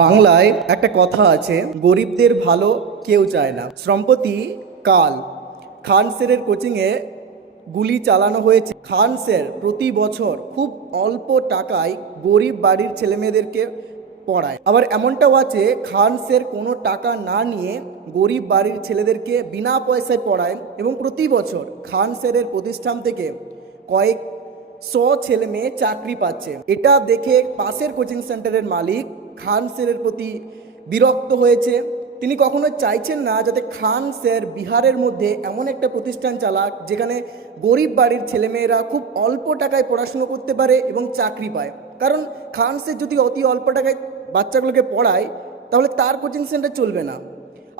বাংলায় একটা কথা আছে, গরিবদের ভালো কেউ চায় না। সম্প্রতি কাল খান স্যারের কোচিংয়ে গুলি চালানো হয়েছে। খান স্যার প্রতি বছর খুব অল্প টাকায় গরিব বাড়ির ছেলেমেয়েদেরকে পড়ায়। আবার এমনটাও আছে, খান স্যার কোনো টাকা না নিয়ে গরিব বাড়ির ছেলেদেরকে বিনা পয়সায় পড়ায় এবং প্রতি বছর খান স্যারের প্রতিষ্ঠান থেকে কয়েক ছেলে মেয়ে চাকরি পাচ্ছে। এটা দেখে পাশের কোচিং সেন্টারের মালিক খান স্যারের প্রতি বিরক্ত হয়েছে। তিনি কখনো চাইছেন না যাতে খান স্যার বিহারের মধ্যে এমন একটা প্রতিষ্ঠান চালাক যেখানে গরিব বাড়ির ছেলেমেয়েরা খুব অল্প টাকায় পড়াশুনো করতে পারে এবং চাকরি পায়। কারণ খান স্যার যদি অতি অল্প টাকায় বাচ্চাগুলোকে পড়ায় তাহলে তার কোচিং সেন্টার চলবে না।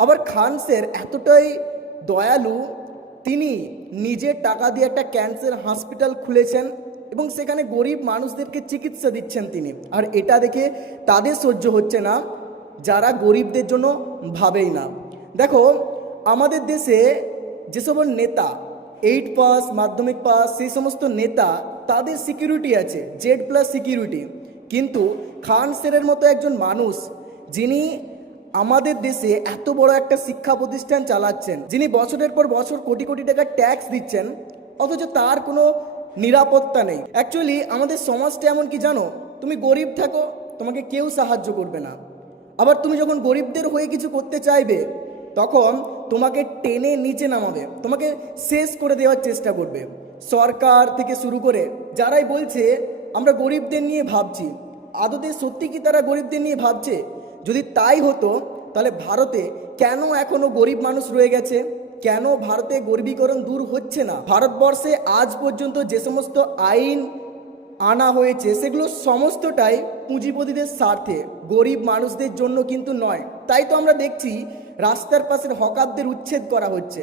আবার খান স্যার এতটাই দয়ালু, তিনি নিজের টাকা দিয়ে একটা ক্যান্সার হসপিটাল খুলেছেন এবং সেখানে গরিব মানুষদেরকে চিকিৎসা দিচ্ছেন তিনি। আর এটা দেখে তাদের সহ্য হচ্ছে না যারা গরিবদের জন্য ভাবেই না। দেখো, আমাদের দেশে যে সকল নেতা 8 পাস মাধ্যমিক পাস, সেই সমস্ত নেতা তাদের সিকিউরিটি আছে, Z+ সিকিউরিটি। কিন্তু খান স্যারের মতো একজন মানুষ, যিনি আমাদের দেশে এত বড় একটা শিক্ষা প্রতিষ্ঠান চালাচ্ছেন, যিনি বছরের পর বছর কোটি কোটি টাকা ট্যাক্স দিচ্ছেন, অথচ তার কোনো নিরাপত্তা নেই। অ্যাকচুয়ালি আমাদের সমাজটা এমন কি জানো, তুমি গরিব থাকো তোমাকে কেউ সাহায্য করবে না। আবার তুমি যখন গরিবদের হয়ে কিছু করতে চাইবে তখন তোমাকে টেনে নিচে নামাবে, তোমাকে শেষ করে দেওয়ার চেষ্টা করবে। সরকার থেকে শুরু করে যারাই বলছে আমরা গরিবদের নিয়ে ভাবছি, আদতে সত্যি কি তারা গরিবদের নিয়ে ভাবছে? যদি তাই হতো তাহলে ভারতে কেন এখনো গরিব মানুষ রয়ে গেছে? কেন ভারতে গরিবীকরণ দূর হচ্ছে না? ভারতবর্ষে আজ পর্যন্ত যে সমস্ত আইন আনা হয়েছে সেগুলো সমস্তটাই পুঁজিপতিদের স্বার্থে, গরিব মানুষদের জন্য কিন্তু নয়। তাই তো আমরা দেখছি রাস্তার পাশের হকারদের উচ্ছেদ করা হচ্ছে।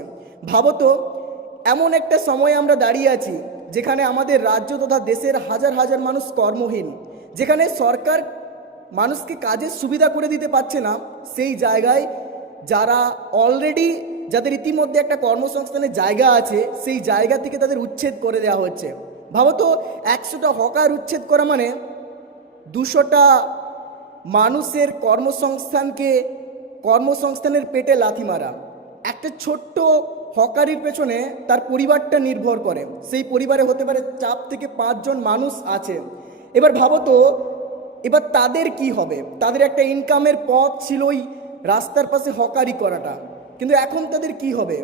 ভাবো তো, এমন একটা সময় আমরা দাঁড়িয়ে আছি যেখানে আমাদের রাজ্য তথা দেশের হাজার হাজার মানুষ কর্মহীন, যেখানে সরকার মানুষকে কাজের সুবিধা করে দিতে পারছে না, সেই জায়গায় যারা অলরেডি, যাদের ইতিমধ্যে একটা কর্মসংস্থানের জায়গা আছে, সেই জায়গা থেকে তাদের উচ্ছেদ করে দেওয়া হচ্ছে। ভাবো তো, 100টা হকার উচ্ছেদ করা মানে 200টা মানুষের কর্মসংস্থানের পেটে লাথি মারা। একটা ছোট্ট হকারির পেছনে তার পরিবারটা নির্ভর করে, সেই পরিবারে হতে পারে 4 থেকে 5 জন মানুষ আছে। এবার ভাবো তো, এবার তাদের কি হবে? তাদের একটা ইনকামের পথ ছিলই রাস্তার পাশে হকারি করাটা, কিন্তু এখন তাদের কি হবে?